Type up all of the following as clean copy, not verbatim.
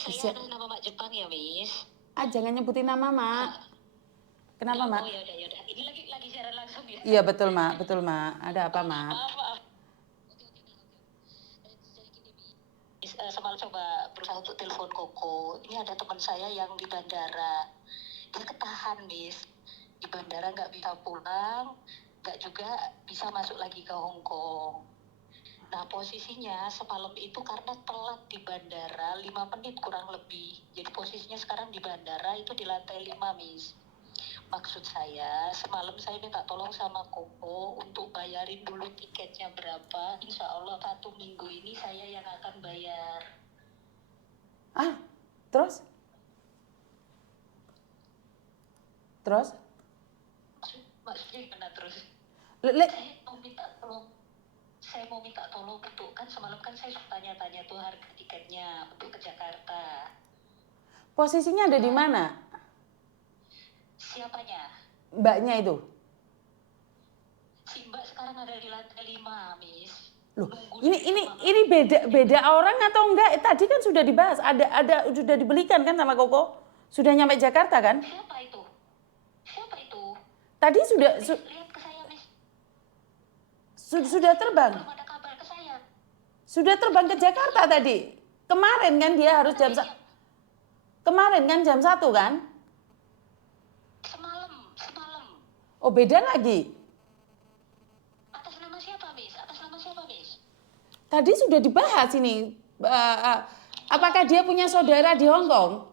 Saya atas nama Mak Jepang ya, Miss. Ah, jangan nyebutin nama, Mak. Kenapa, Mak? Oh, ya udah. Ini lagi siaran langsung ya. Iya, betul, Mak. Betul, Mak. Ada apa, Mak? Maaf. Jadi gini, Miss, semalam coba berusaha untuk telepon Koko. Ini ada teman saya yang di bandara. Dia ketahan, Miss. Di bandara nggak bisa pulang, nggak juga bisa masuk lagi ke Hong Kong. Nah, posisinya semalam itu karena telat di bandara 5 menit kurang lebih. Jadi posisinya sekarang di bandara itu di lantai 5, Miss. Maksud saya, semalam saya minta tolong sama Koko untuk bayarin dulu tiketnya berapa. Insya Allah 1 minggu ini saya yang akan bayar. Ah, terus? Terus? Maksudnya gimana terus? Le, Saya mau minta tolong untuk, kan semalam kan saya tanya-tanya tuh harga tiketnya untuk ke Jakarta. posisinya ada di mana? Siapanya? Mbaknya itu? Si Mbak sekarang ada di lantai 5, Miss. Loh, ini beda orang atau enggak? Tadi kan sudah dibahas, ada sudah dibelikan kan sama Koko? Sudah nyampe Jakarta kan? Siapa itu? Tadi sudah Lihat ke saya, Miss. sudah terbang. Belum ada kabar ke saya. Sudah terbang ke Jakarta tadi. Kemarin kan dia harus jam Kemarin kan jam 1 kan? Semalam. Oh, beda lagi. Atas nama siapa, Miss? Tadi sudah dibahas ini. Apakah dia punya saudara di Hong Kong?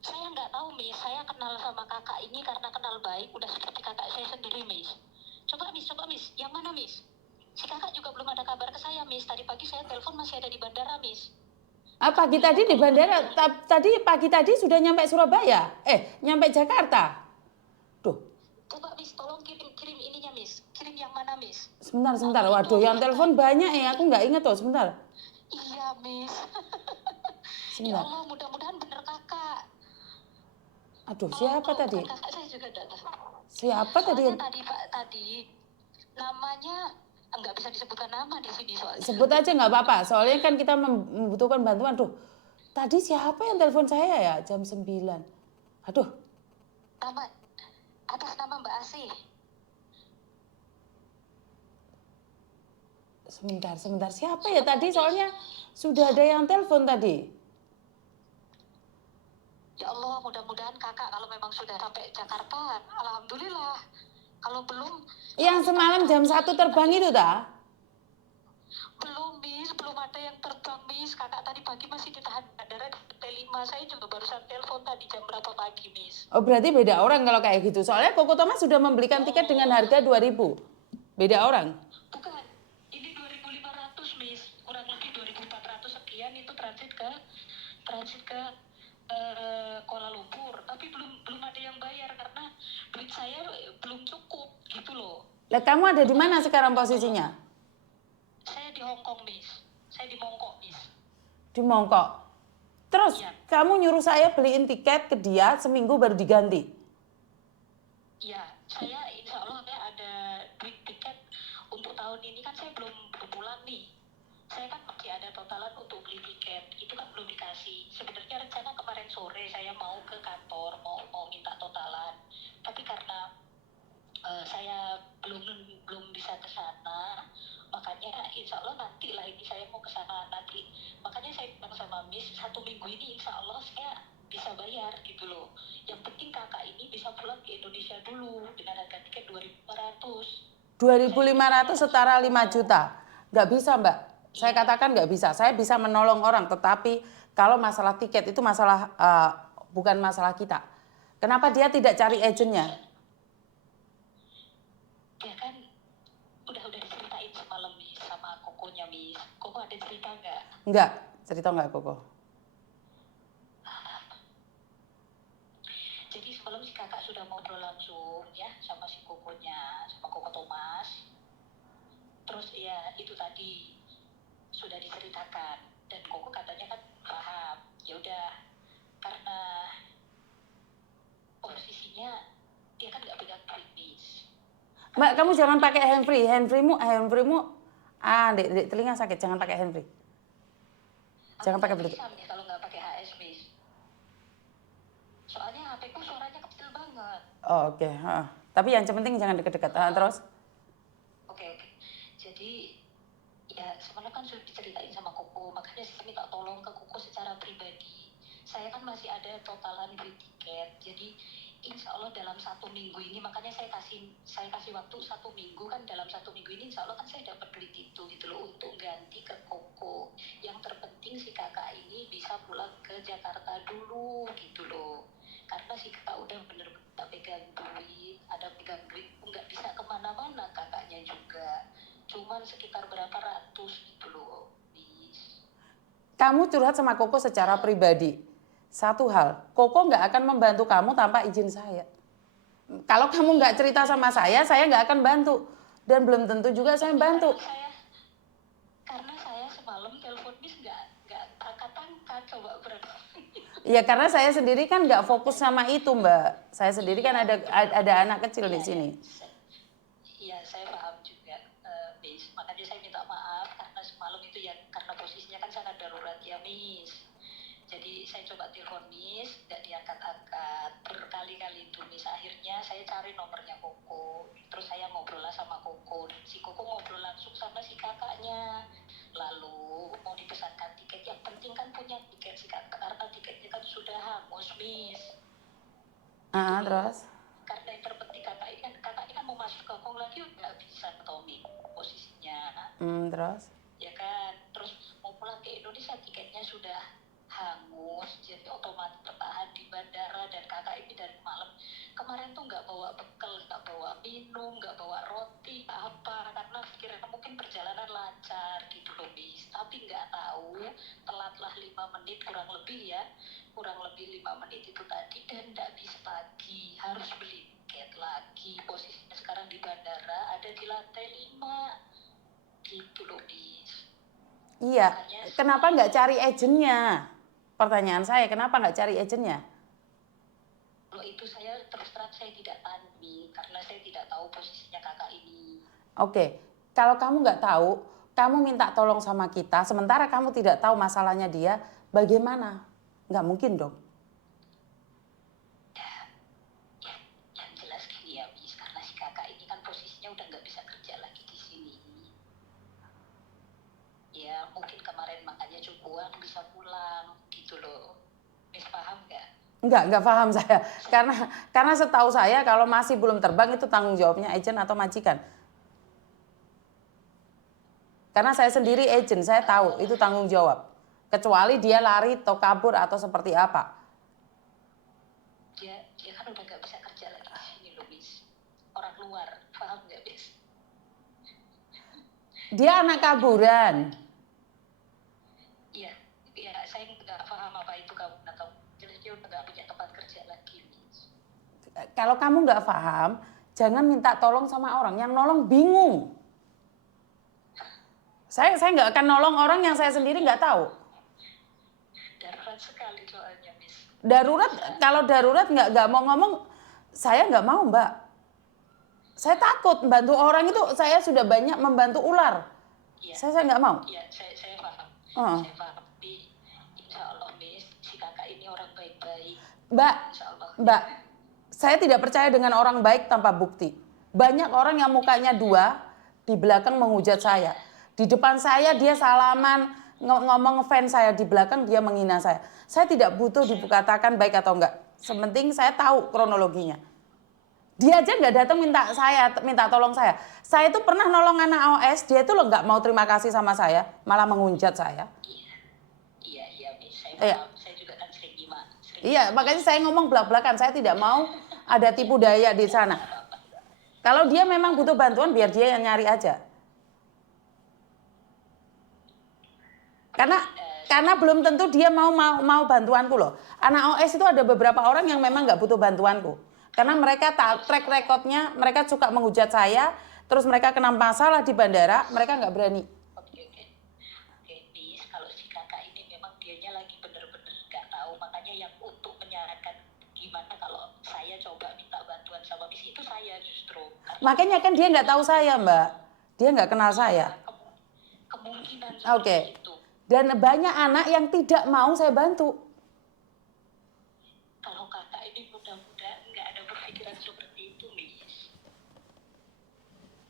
Saya nggak tahu, Miss. Saya kenal sama kakak ini karena kenal baik. Udah seperti kakak saya sendiri, Miss. Coba, Miss. Yang mana, Miss? Si kakak juga belum ada kabar ke saya, Miss. Tadi pagi saya telepon masih ada di bandara, Miss. Pagi tadi di bandara. Pagi tadi sudah nyampe Surabaya. Nyampe Jakarta. Tuh. Coba, Miss, tolong kirim ininya, Miss. Kirim yang mana, Miss? Sebentar. Waduh, yang telepon banyak ya. Aku nggak inget tuh. Sebentar. Iya, Miss. Sebentar. Ya Allah, mudah-mudahan bener kakak. Aduh, siapa tadi? Kakak saya juga datang. Siapa tadi? Tadi namanya nggak bisa disebutkan nama di sini soalnya. Sebut aja nggak apa-apa. Soalnya kan kita membutuhkan bantuan. Tuh, tadi siapa yang telepon saya ya jam 9? Aduh. Atas nama Mbak Asih. Sebentar. Siapa ya tadi? Soalnya sudah ada yang telepon tadi. Ya Allah, mudah-mudahan kakak kalau memang sudah sampai Jakarta, alhamdulillah. Kalau belum... Yang semalam jam 1 terbang itu dah? Belum, Miss. Belum ada yang terbang, Miss. Kakak tadi pagi masih ditahan bandara di lantai 5. Saya juga barusan telepon tadi jam berapa pagi, Miss. Oh, berarti beda orang kalau kayak gitu. Soalnya Koko Thomas sudah membelikan tiket dengan harga 2.000. Beda orang. Bukan. Ini 2.500, Miss. Kurang lebih 2.400 sekian itu transit ke Kuala Lumpur, tapi belum ada yang bayar karena duit saya belum cukup gitu loh. Lah, kamu ada di mana sekarang posisinya? Saya di Hong Kong, Miss. Saya di Mongkok, Miss. Di Mongkok. Terus ya. Kamu nyuruh saya beliin tiket ke dia seminggu baru diganti? Iya, saya insya Allah ada duit tiket untuk tahun ini kan saya belum pulang nih. Saya kan masih ada totalan untuk beli tiket, itu kan belum dikasih. Sebenarnya rencana kemarin sore saya mau ke kantor, mau minta totalan. Tapi karena saya belum bisa ke sana, makanya insya Allah nanti lah ini saya mau ke sana nanti. Makanya saya bilang sama Miss, 1 minggu ini insya Allah saya bisa bayar gitu loh. Yang penting kakak ini bisa pulang ke Indonesia dulu dengan harga tiket 2.500. 2.500 setara 5 juta. Nggak bisa, Mbak. Saya katakan nggak bisa. Saya bisa menolong orang, tetapi kalau masalah tiket itu bukan masalah kita. Kenapa dia tidak cari agennya? Ya kan, udah diceritain semalam, Miss, sama Kokonya, Miss. Koko ada cerita nggak? Nggak, cerita nggak, Koko? Jadi semalam si kakak sudah ngobrol langsung ya sama si Kokonya, sama Koko Thomas. Terus ya itu tadi sudah diceritakan dan Koko katanya kan paham. Ya udah, karena posisinya dia kan nggak pegang kritis. Mbak, kamu jangan pakai handfree. Handfreemu, di telinga sakit, jangan pakai handfree. Jangan pakai nggak Bluetooth. bisa nih kalau nggak pakai HS, Miss. Soalnya HP ku suaranya kecil banget. Oh, oke. Tapi yang penting jangan deket-deket. Terus? Oke. Jadi ya sebenarnya kan sudah diceritain sama Koko, makanya saya minta tolong ke Koko secara pribadi. Saya kan masih ada totalan beli tiket, jadi insya Allah dalam 1 minggu ini, makanya saya kasih waktu 1 minggu kan, dalam 1 minggu ini insya Allah kan saya dapat duit itu gitu loh, untuk ganti ke Koko. Yang terpenting si kakak ini bisa pulang ke Jakarta dulu gitu loh, karena si kakak udah bener-bener pegang duit, nggak bisa kemana-mana kakaknya juga, cuman sekitar berapa ratus gitu loh, Bis. Kamu curhat sama Koko secara pribadi. Satu hal, Koko nggak akan membantu kamu tanpa izin saya. Kalau kamu nggak cerita sama saya nggak akan bantu. Dan belum tentu juga saya bantu. Karena saya semalam telepon Bis nggak angkat-angkat, coba berapa. Ya karena saya sendiri kan nggak fokus sama itu, Mbak. Saya sendiri kan ada anak kecil di sini. Iya, saya paham juga, Miss. Makanya saya minta maaf karena semalam itu ya, karena posisinya kan sangat darurat ya, Miss. Jadi saya coba telepon Miss, nggak diangkat-angkat, berkali-kali itu, Miss. Akhirnya saya cari nomornya Koko, terus saya ngobrol lah sama Koko. Si Koko ngobrol langsung sama si kakaknya. Lalu mau dipesankan tiket, yang penting kan punya tiket si kakak, karena tiketnya kan sudah hangus, Miss. Terus? Karena yang terpenting kakak ini kan mau masuk ke Hongkong lagi nggak bisa, Tommy posisinya. Terus? Ya kan, terus mau pulang ke Indonesia tiketnya sudah hangus, jadi otomatis tertahan di bandara. Dan kakak ini dari malam kemarin tuh nggak bawa bekal, nggak bawa minum, nggak bawa roti apa, karena pikirnya mungkin perjalanan lancar gitu loh, Miss. Tapi nggak tahu, telatlah 5 menit kurang lebih 5 menit itu tadi, dan nggak bisa lagi, harus beli tiket lagi. Posisinya sekarang di bandara ada di lantai 5 gitu loh, Miss. Iya, kenapa nggak cari agennya? Pertanyaan saya, kenapa nggak cari agennya? Kalau itu saya terus terang saya tidak tani, karena saya tidak tahu posisinya kakak ini. Oke, kalau kamu nggak tahu, kamu minta tolong sama kita, sementara kamu tidak tahu masalahnya dia, bagaimana? Nggak mungkin dong. Yang jelas gini ya, Miss, karena si kakak ini kan posisinya udah nggak bisa kerja lagi di sini. Ya mungkin kemarin makanya cukuan bisa pulang gitu loh. Miss paham nggak? Nggak paham saya. Karena setahu saya kalau masih belum terbang itu tanggung jawabnya agent atau majikan. Karena saya sendiri agent, saya tahu itu tanggung jawab. Kecuali dia lari atau kabur atau seperti apa. Dia kan udah nggak bisa kerja lagi di sini loh, Miss. Orang luar, paham nggak, Miss? Dia anak kaburan. Iya, saya nggak paham apa itu kamu atau jelas dia udah nggak punya tempat kerja lagi, Miss. Kalau kamu nggak paham, jangan minta tolong sama orang. Yang nolong bingung. Saya nggak akan nolong orang yang saya sendiri nggak tahu. Darurat sekali soalnya, Miss. Darurat, kalau darurat nggak mau ngomong, saya nggak mau, Mbak. Saya takut membantu orang itu, saya sudah banyak membantu ular. Ya. Saya nggak mau. Iya, saya paham. Saya paham. Tapi insya Allah, Miss, si kakak ini orang baik-baik. Mbak, saya tidak percaya dengan orang baik tanpa bukti. Banyak orang yang mukanya dua, di belakang menghujat saya. Di depan saya dia salaman, ngomong fans saya, di belakang dia menghina saya. Saya tidak butuh dikatakan baik atau enggak. Sementing saya tahu kronologinya. Dia aja nggak datang minta tolong saya. Saya itu pernah nolong anak OS, dia itu loh nggak mau terima kasih sama saya, malah menghujat saya. Iya, Miss. Saya paham. Saya juga kan sering gimana. Iya, makanya saya ngomong belak-belakan. Saya tidak mau ada tipu daya di sana. Kalau dia memang butuh bantuan, biar dia yang nyari aja. Karena belum tentu dia mau bantuanku loh. Anak OS itu ada beberapa orang yang memang nggak butuh bantuanku. Karena mereka track recordnya, mereka suka menghujat saya, terus mereka kena masalah di bandara, mereka nggak berani. Oke, Miss, kalau si kakak ini memang dianya lagi bener-bener nggak tahu, makanya yang untuk menyarankan gimana kalau saya coba minta bantuan sama Miss itu saya justru. Makanya kan dia nggak tahu saya, Mbak. Dia nggak kenal saya. Kemungkinan Oke. itu. Dan banyak anak yang tidak mau saya bantu. Kalau kakak ini mudah-mudahan nggak ada berpikiran seperti itu, Miss.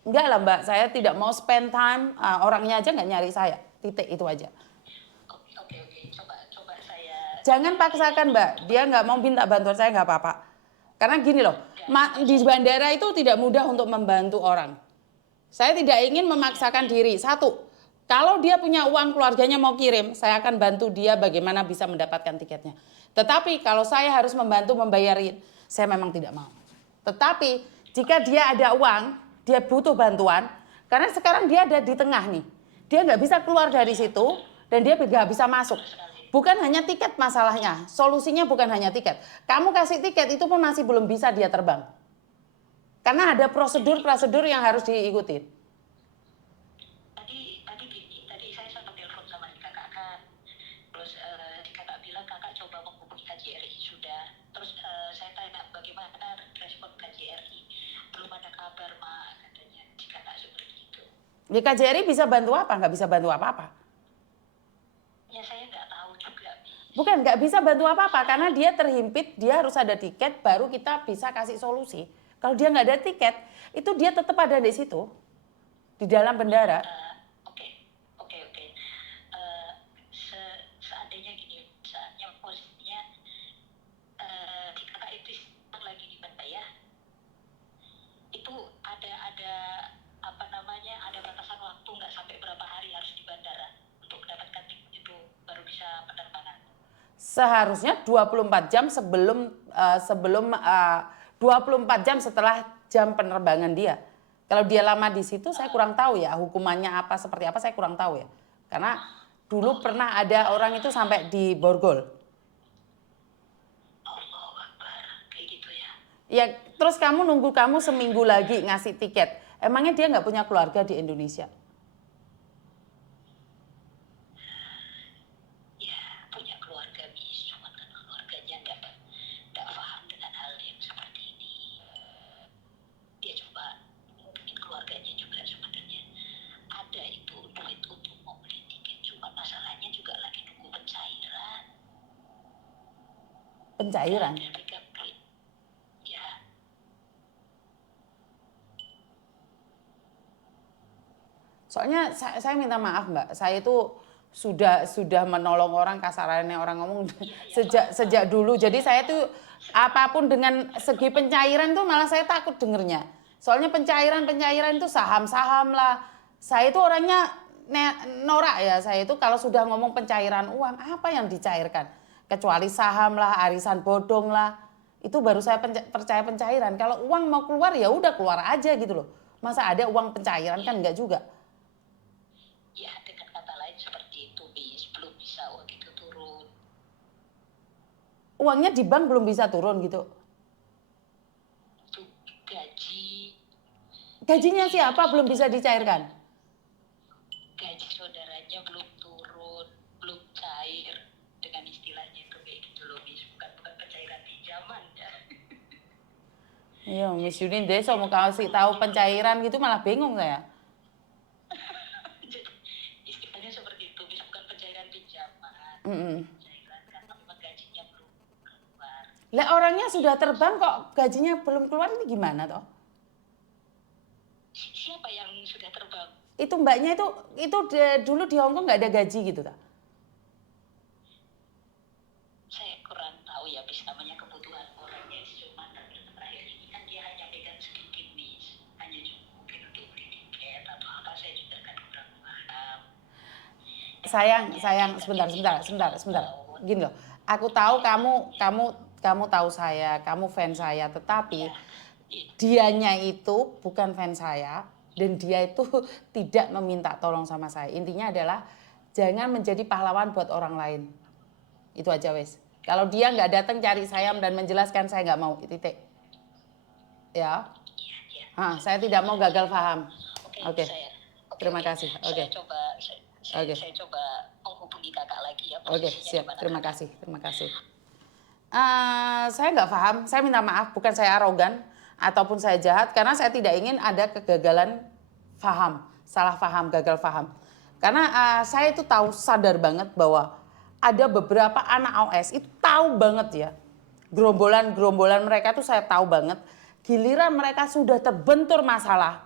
Enggak lah Mbak, saya tidak mau spend time, orangnya aja nggak nyari saya. Titik itu aja. Oke. Coba saya. Jangan paksakan Mbak, dia nggak mau minta bantuan saya nggak apa-apa. Karena gini loh, di bandara itu tidak mudah untuk membantu orang. Saya tidak ingin memaksakan diri. Satu, kalau dia punya uang keluarganya mau kirim, saya akan bantu dia bagaimana bisa mendapatkan tiketnya. Tetapi kalau saya harus membantu membayarin, saya memang tidak mau. Tetapi jika dia ada uang, dia butuh bantuan, karena sekarang dia ada di tengah nih. Dia nggak bisa keluar dari situ dan dia nggak bisa masuk. Bukan hanya tiket masalahnya, solusinya bukan hanya tiket. Kamu kasih tiket itu pun masih belum bisa dia terbang. Karena ada prosedur-prosedur yang harus diikuti. Tadi saya sempat telepon sama si kakak kan. Terus si kakak bilang kakak coba menghubungi KJRI sudah. Terus saya tanya bagaimana respon KJRI. Belum ada kabar, Ma, katanya. Si kakak seperti itu. Di KJRI bisa bantu apa? Nggak bisa bantu apa-apa. Ya saya nggak tahu juga. Bukan, nggak bisa bantu apa-apa karena dia terhimpit, dia harus ada tiket baru kita bisa kasih solusi. Kalau dia nggak ada tiket, itu dia tetap ada di situ, di dalam bandara. Oke. Seandainya gini, saatnya posisinya si kakak itu lagi di bandara ya, itu ada apa namanya, ada batasan waktu nggak sampai berapa hari harus di bandara untuk mendapatkan tiket itu baru bisa penerbangan. Seharusnya 24 jam sebelum 24 jam setelah jam penerbangan dia. Kalau dia lama di situ saya kurang tahu ya hukumannya apa seperti apa saya kurang tahu ya. Karena dulu pernah ada orang itu sampai di borgol. Allahu Akbar, kayak gitu ya. Ya terus kamu nunggu kamu seminggu lagi ngasih tiket. Emangnya dia nggak punya keluarga di Indonesia? Ya punya keluarga, Miss, cuma kan keluarganya nggak paham dengan hal yang seperti ini. Dia coba mungkin keluarganya juga sebenarnya ada itu duit untuk mau beli tiket, cuma masalahnya juga lagi nunggu pencairan. Pencairan. Dari Kepri. Ya, Soalnya saya minta maaf Mbak, saya itu sudah menolong orang kasarannya orang ngomong sejak dulu. Jadi saya tuh apapun dengan segi pencairan tuh malah saya takut dengernya. Soalnya pencairan itu saham-saham lah. Saya itu orangnya norak ya. Saya itu kalau sudah ngomong pencairan uang apa yang dicairkan? Kecuali saham lah, arisan bodong lah. Itu baru saya percaya pencairan. Kalau uang mau keluar ya udah keluar aja gitu loh. Masa ada uang pencairan kan enggak juga. ya dengan kata lain seperti itu, Miss, belum bisa uang itu turun. Uangnya di bank belum bisa turun gitu. Untuk gaji Gajinya siapa belum bisa dicairkan? gaji saudaranya belum turun, belum cair, dengan istilahnya itu kayak gitu loh, Miss, bukan pencairan pinjaman ya. Iya, Miss Yudin Deso mau kasih tahu pencairan gitu malah bingung saya. Jadi istilahnya seperti itu, Miss, bukan pencairan pinjaman. Pencairan karena memang gajinya belum keluar. Lah orangnya sudah terbang kok gajinya belum keluar ini gimana toh? Siapa yang sudah terbang? Itu mbaknya itu dulu di Hongkong nggak ada gaji gitu tak? Saya kurang tahu ya, Miss, namanya kebutuhan orangnya. Cuma terakhir ini kan dia hanya pegang sedikit, Miss, hanya cuma mungkin untuk beli tiket atau apa, saya juga kan kurang paham. Sayang sebentar. Gini loh, aku tahu kamu tahu saya, kamu fans saya, tetapi dianya itu bukan fans saya dan dia itu tidak meminta tolong sama saya. Intinya adalah jangan menjadi pahlawan buat orang lain. Itu aja wes. Kalau dia nggak datang cari saya dan menjelaskan saya nggak mau, titik. Ya. Saya tidak mau gagal paham. Oke. Terima kasih. Oke. Saya coba menghubungi kakak lagi ya. Oke, siap. Terima kasih. Saya nggak paham. Saya minta maaf. Bukan saya arogan ataupun saya jahat karena saya tidak ingin ada kegagalan paham, salah paham, gagal paham. Karena saya itu tahu, sadar banget bahwa ada beberapa anak OS itu tahu banget ya. Gerombolan-gerombolan mereka tuh saya tahu banget. Giliran mereka sudah terbentur masalah,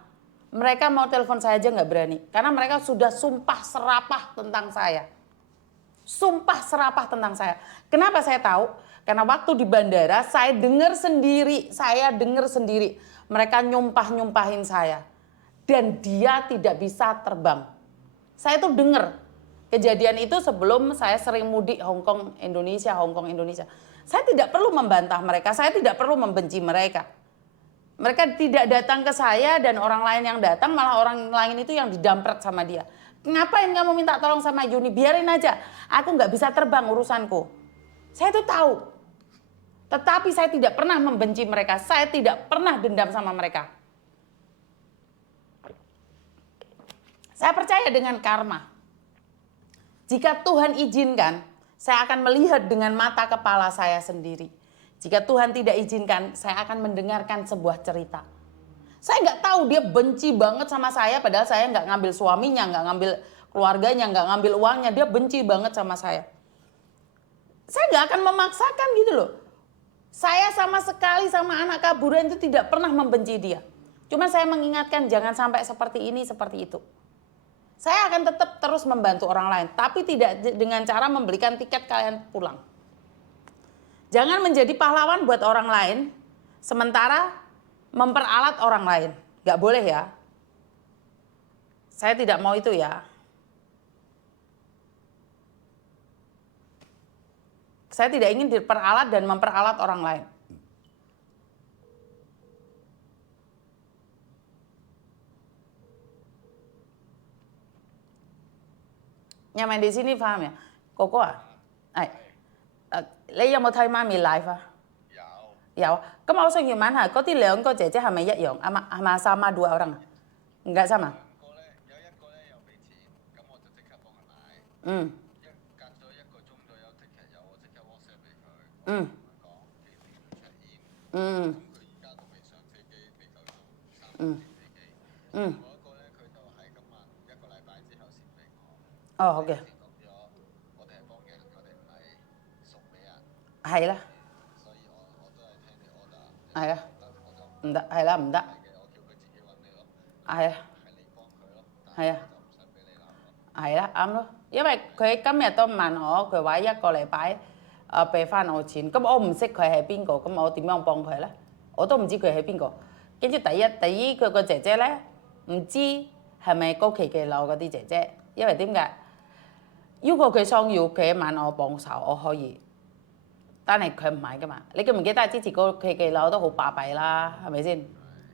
mereka mau telepon saya aja nggak berani. Karena mereka sudah sumpah serapah tentang saya. Sumpah serapah tentang saya. Kenapa saya tahu? Karena waktu di bandara saya dengar sendiri mereka nyumpahin saya. Dan dia tidak bisa terbang. Saya tuh dengar kejadian itu sebelum saya sering mudik Hongkong Indonesia. Saya tidak perlu membantah mereka, saya tidak perlu membenci mereka. Mereka tidak datang ke saya dan orang lain yang datang, malah orang lain itu yang didampret sama dia. Ngapain kamu minta tolong sama Yuni? Biarin aja, aku nggak bisa terbang urusanku. Saya tuh tahu. Tetapi saya tidak pernah membenci mereka, saya tidak pernah dendam sama mereka. Saya percaya dengan karma. Jika Tuhan izinkan, saya akan melihat dengan mata kepala saya sendiri. Jika Tuhan tidak izinkan, saya akan mendengarkan sebuah cerita. Saya nggak tahu dia benci banget sama saya, padahal saya nggak ngambil suaminya, nggak ngambil keluarganya, nggak ngambil uangnya. Dia benci banget sama saya. Saya nggak akan memaksakan gitu loh. Saya sama sekali sama anak kaburan itu tidak pernah membenci dia. Cuma saya mengingatkan jangan sampai seperti ini, seperti itu. Saya akan tetap terus membantu orang lain, tapi tidak dengan cara membelikan tiket kalian pulang. Jangan menjadi pahlawan buat orang lain, sementara memperalat orang lain. Gak boleh ya. Saya tidak mau itu ya. Saya tidak ingin diperalat dan memperalat orang lain. Nyaman di sini paham ya? Koko啊，你有冇睇媽咪 live 啊？有。咁我想要問下，嗰啲兩個姐姐係咪一樣？係咪sama dua orang？Enggak sama？有一個咧又俾錢，咁我就即刻幫佢買。隔咗1個鐘左右 ticket 有，我即刻 WhatsApp 俾佢，同佢講幾點 check in。咁佢而家都未上飛機，未夠鐘3點飛機。另外一個咧佢就係今晚1個禮拜之後先俾我。哦，好嘅。講咗，我哋係幫人，我哋唔係送俾人。係啦。所以我都係聽你 order。係啊。唔得，係啦，唔得。我叫佢自己揾你咯。係啊。係你幫佢咯。係啊。就唔使俾你鬧咯。係啦，啱咯。因為佢今日都問我，佢話1個禮拜俾翻我錢，咁我唔識佢係邊個，咁我點樣幫佢咧？我都唔知佢係邊個。跟住第二佢個姐姐咧，唔知係咪高期嘅樓嗰啲姐姐，因為點解？如果佢想要佢問我幫手，我可以。但係佢唔係噶嘛，你記唔記得之前個佢嘅樓都好巴閉啦，係咪先？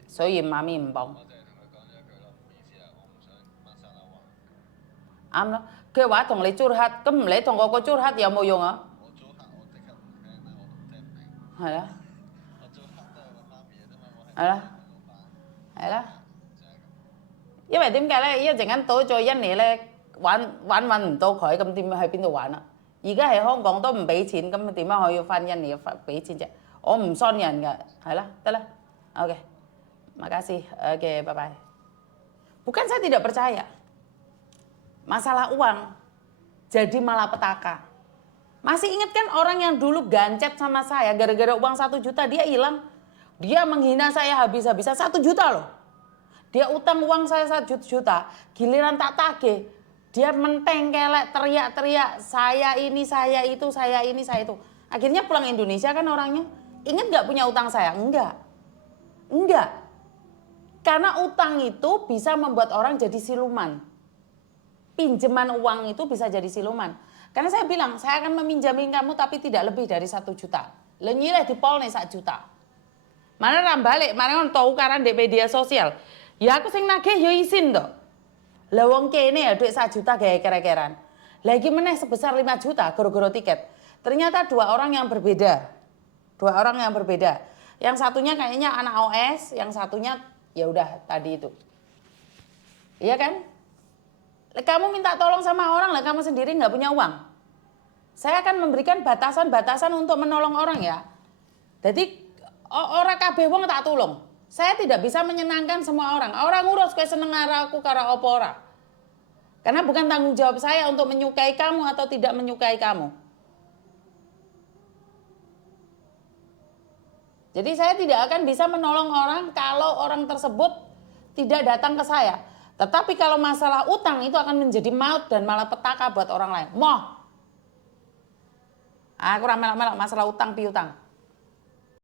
所以媽咪唔幫。我就係同佢講咗一句咯，唔好意思啊，我唔想抹殺啊啱咯，佢話同你租黑，咁唔理同我個租黑有冇用啊？我租客我即刻唔聽啦，我都聽唔明。係啦。我租客都係揾媽咪嘅啫嘛，我係係啦。係啦。因為點解咧？一陣間到咗印尼咧，揾唔到佢，咁點樣去邊度玩啊？而家喺香港都唔俾錢，咁點樣可以翻印尼俾錢啫？我唔信人㗎，係啦，得啦 ，oke, makasih, oke, bye bye. Bukan saya tidak percaya, masalah uang jadi malapetaka. Masih ingat kan orang yang dulu gancet sama saya gara-gara uang 1 juta dia hilang, dia menghina saya habis-habisan 1 juta loh. Dia utang uang saya 1 juta, giliran tak tagih. Dia mentengkelek, teriak-teriak, saya ini, saya itu, saya ini, saya itu. Akhirnya pulang Indonesia kan orangnya, ingat gak punya utang saya? Enggak. Karena utang itu bisa membuat orang jadi siluman. Pinjaman uang itu bisa jadi siluman. Karena saya bilang, saya akan meminjamin kamu tapi tidak lebih dari 1 juta. Lenyileh di pol nih 1 juta. Mana rambalik, mana kan tahu karena di media sosial. Ya aku sing nagih ya izin toh. Lah wong kene ya duit 1 juta gaya kere-keran. Lagi meneh sebesar 5 juta goro-goro tiket. Ternyata 2 orang yang berbeda. Yang satunya kayaknya anak OS, yang satunya ya udah tadi itu. Iya kan? Kamu minta tolong sama orang lah, kamu sendiri nggak punya uang. Saya akan memberikan batasan-batasan untuk menolong orang ya. Jadi orang kabeh wong tak tolong. Saya tidak bisa menyenangkan semua orang. Orang ngurus kowe seneng karo aku karo apa ora. Karena bukan tanggung jawab saya untuk menyukai kamu atau tidak menyukai kamu. Jadi saya tidak akan bisa menolong orang kalau orang tersebut tidak datang ke saya. Tetapi kalau masalah utang itu akan menjadi maut dan malapetaka buat orang lain. Moh. Aku ramelak-melak masalah utang piutang.